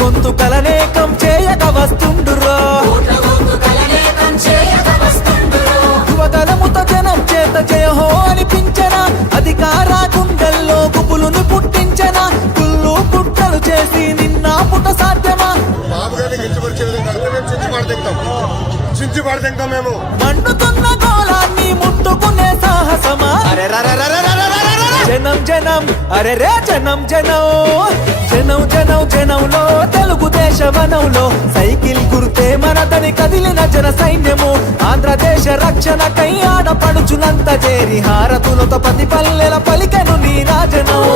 గొంతుకలనేకం చేయక వస్తుండురో యువతలముతో జనం చేత జయహో అనిపించన అధికార గుండెల్లో గుబులును పుట్టించన కుళ్ళు పుట్టలు చేసి నిన్న పుట్ట సాధ్యమా మేము మండుతున్న గోళాన్ని ముట్టుకునే సాహసమా జనం జనం అరే రే జనం జనం జనం జనం జనంలో తెలుగుదేశ వనంలో సైకిల్ గుర్తే మనదని కదిలిన జన సైన్యము ఆంధ్రదేశ రక్షణకై ఆడపడుచునంత చేరి హారతులతో పది పల్లెల పలికెను నీ రాజనం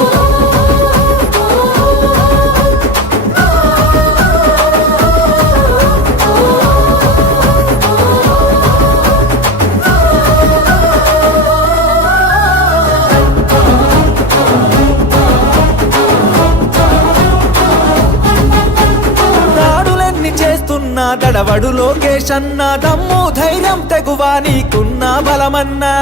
దడవడు లోకేష్ అన్న దమ్ము ధైర్యం తెగువా నీకున్న బలమన్నా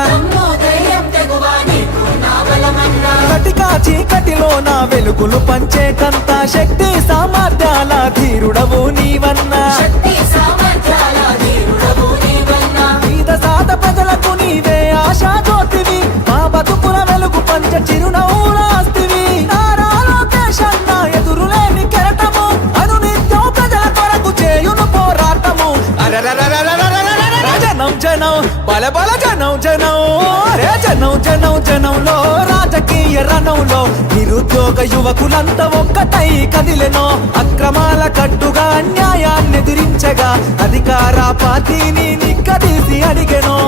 కటికా చీకటిలో నా వెలుగులు పంచేటంత శక్తి సామర్థ్యాల ధీరుడవు నీవన్నా పేద సాత ప్రజలకు నీవే ఆశా జ్యోతివి మా బతుకుల వెలుగు పంచ చిరునవ్వులాస్తివి నారా లోకేష్ అన్న ఎదురులేని కెరటము అనునిత్యం ప్రజల కొరకు చేయును పోరాటము జనం జనం బల బల జనం జనం రే జనం జనం జనంలో రాజకీయ రణంలో నిరుద్యోగ యువకులంతా ఒక్కటై కదిలెనో అక్రమాల కట్టుగా అన్యాయాన్ని ఎదిరించగా అధికార పార్టీని నిక్కదీసి అడిగెనో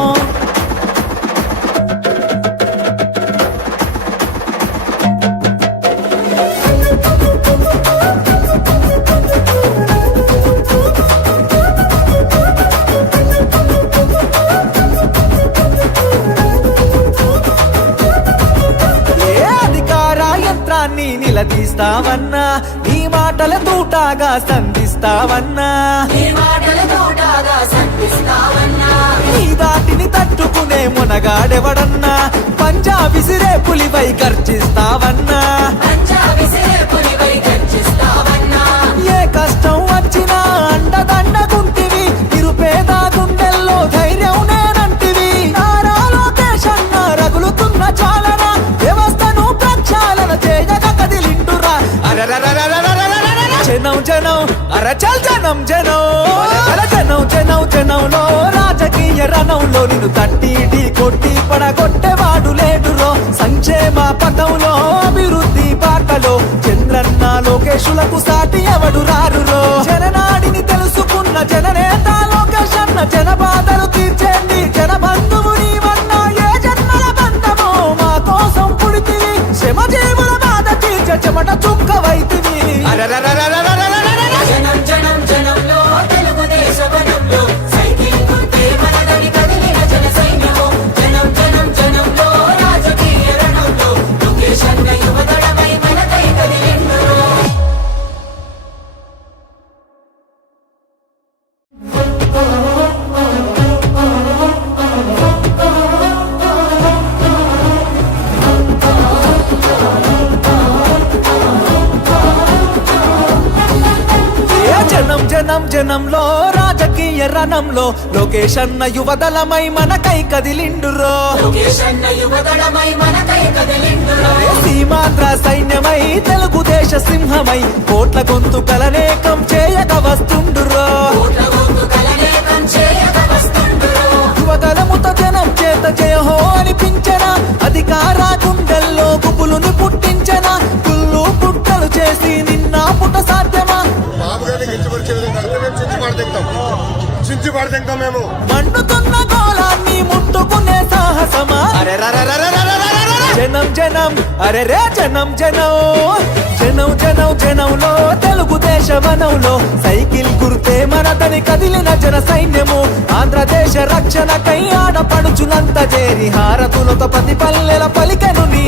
నిలదీస్తావన్నా నీ మాటల తూటాగా సంధిస్తావన్నా నీ దాటిని తట్టుకునే మునగాడెవడన్నా పంజా విసిరే పులిపై గర్జిస్తావన్నా ఏ కష్టం వచ్చినా అండదండగుంటివి నిరుపేద గుండెల్లో ధైర్యం నేనంటివి నారా లోకేష్ అన్న రగులుతున్న చాలన వ్యవస్థను ప్రక్షాళన చేయగా కదిలిండురా జనం జనం అరచల్ జనం జనం జనం జనం జనంలో రాజకీయ రణంలో నిన్ను తట్టి ఢీ కొట్టి పడగొట్టేవాడు లేడురో సంక్షేమ పథంలో అభివృద్ధి బాటలో చంద్రన్న లోకేశులకు సాటి ఎవడు రారురో జననాడిని తెలుసుకున్న జననేత లోకేష్ అన్న జన బాధలు తీర్చేండి జన బంధువు నీవన్నా ఏ జన్మల బంధమో మా కోసం పుడితివి శ్రమ జీవుల బాధ తీర్చ చెమట చుక్క వైతివి జనం జనం జనంలో తెలుగుదేశ వనంలో సైకిల్ గుర్తే మనదని కదిలిన జన సైన్యము జనం జనం జనంలో రాజకీయ రణంలో లోకేష్ అన్న యువదళమై మనకై కదిలిండురో జనం జనం జనంలో రాజకీయ రణంలో లోకేష్ అన్న యువదళమై మనకై కదిలిండురో సీమాంధ్ర సైన్యమై తెలుగుదేశ సింహమై కోట్ల గొంతుకలనేకం చేయక వస్తుండురో యువతలముతో జనం చేత జయహో అనిపించన అధికార గుండెల్లో గుబులును పుట్టించన కుళ్ళు పుట్టలు చేసి నిన్న పుట్ట సాధ్యమా మేము మండుతున్న గోళాన్ని ముట్టుకునే సాహసమా జనం జనం అరే రే జనం జనం జనం జనం జనంలో తెలుగుదేశ వనంలో సైకిల్ గుర్తే మనదని కదిలిన జన సైన్యము ఆంధ్రదేశ రక్షణకై ఆడపడుచునంత చేరి హారతులతో పది పల్లెల పలికెను నీ